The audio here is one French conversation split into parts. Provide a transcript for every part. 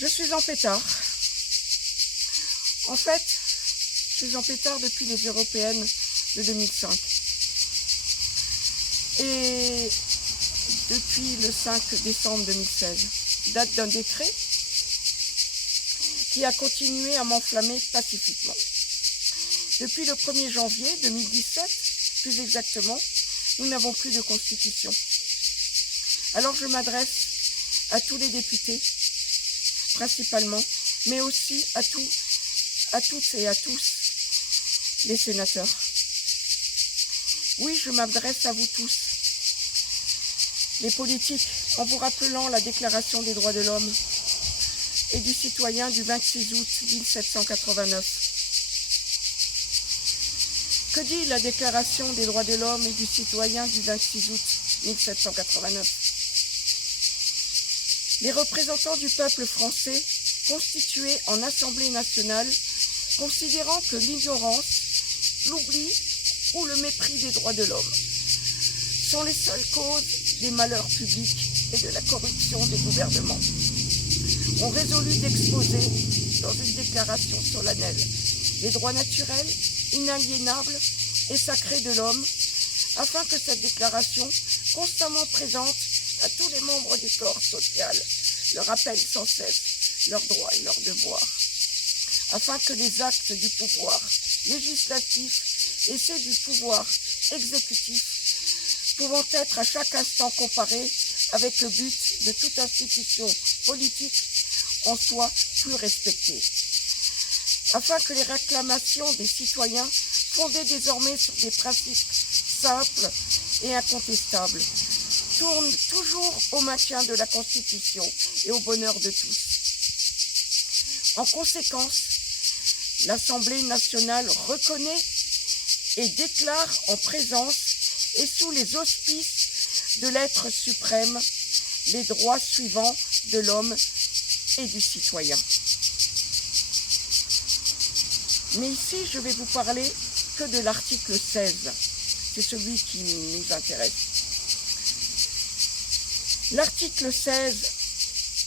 Je suis en pétard. En fait, je suis en pétard depuis les européennes de 2005. Et depuis le 5 décembre 2016, date d'un décret qui a continué à m'enflammer pacifiquement. Depuis le 1er janvier 2017, plus exactement, nous n'avons plus de constitution. Alors je m'adresse à tous les députés, principalement, mais aussi à toutes et à tous les sénateurs. Oui, je m'adresse à vous tous, les politiques, en vous rappelant la Déclaration des droits de l'homme et du citoyen du 26 août 1789. Que dit la Déclaration des droits de l'homme et du citoyen du 26 août 1789 ? Les représentants du peuple français, constitués en Assemblée nationale, considérant que l'ignorance, l'oubli ou le mépris des droits de l'homme sont les seules causes des malheurs publics et de la corruption des gouvernements, ont résolu d'exposer dans une déclaration solennelle les droits naturels, inaliénables et sacrés de l'homme, afin que cette déclaration, constamment présente à tous les membres du corps social, leur rappelle sans cesse leurs droits et leurs devoirs, afin que les actes du pouvoir législatif et ceux du pouvoir exécutif, pouvant être à chaque instant comparés avec le but de toute institution politique, en soient plus respectés, afin que les réclamations des citoyens, fondées désormais sur des principes simples et incontestables, tournent toujours au maintien de la Constitution et au bonheur de tous. En conséquence, l'Assemblée nationale reconnaît et déclare en présence et sous les auspices de l'être suprême les droits suivants de l'homme et du citoyen. Mais ici, je vais vous parler que de l'article 16. C'est celui qui nous intéresse. L'article 16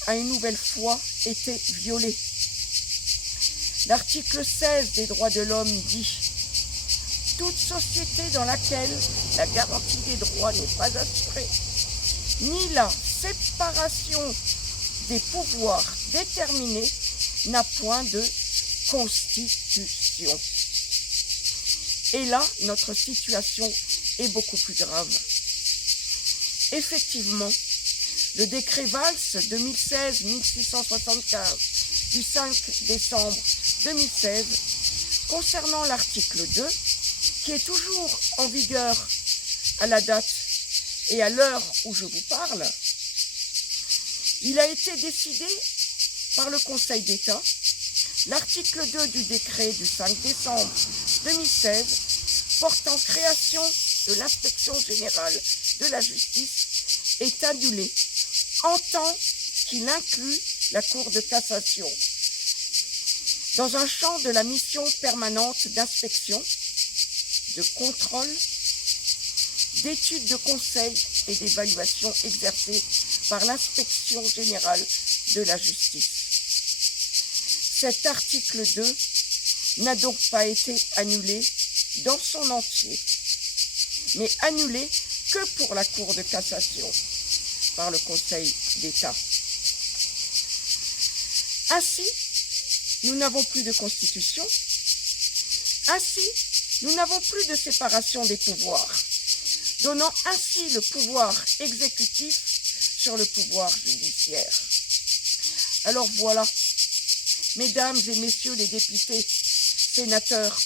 a une nouvelle fois été violé. L'article 16 des droits de l'homme dit « Toute société dans laquelle la garantie des droits n'est pas assurée, ni la séparation des pouvoirs déterminés n'a point de constitution. » Et là, notre situation est beaucoup plus grave. Effectivement, le décret Valls 2016-1675 du 5 décembre 2016 concernant l'article 2, qui est toujours en vigueur à la date et à l'heure où je vous parle, il a été décidé par le Conseil d'État. L'article 2 du décret du 5 décembre 2016 portant création de l'inspection générale de la justice est annulé en tant qu'il inclut la Cour de cassation dans un champ de la mission permanente d'inspection, de contrôle, d'études de conseil et d'évaluation exercées par l'inspection générale de la justice. Cet article 2 n'a donc pas été annulé dans son entier, mais annulé que pour la Cour de cassation par le Conseil d'État. Ainsi, nous n'avons plus de constitution. Ainsi, nous n'avons plus de séparation des pouvoirs, donnant ainsi le pouvoir exécutif sur le pouvoir judiciaire. Alors voilà, mesdames et messieurs les députés, sénateurs,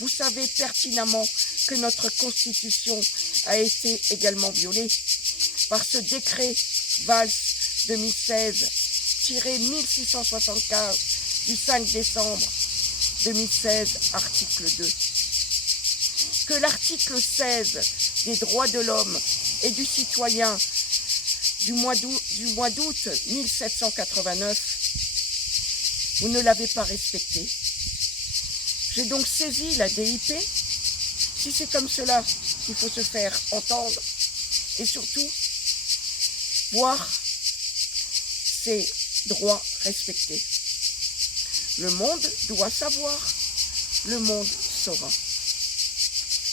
vous savez pertinemment que notre Constitution a été également violée par ce décret Valls 2016-1675 du 5 décembre 2016, article 2. Que l'article 16 des droits de l'homme et du citoyen du mois d'août 1789, vous ne l'avez pas respecté. J'ai donc saisi la DIP, si c'est comme cela qu'il faut se faire entendre, et surtout voir ces droits respectés. Le monde doit savoir, le monde saura.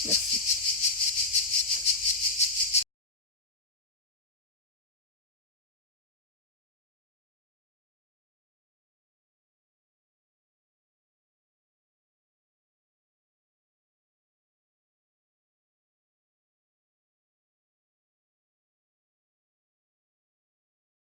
Merci.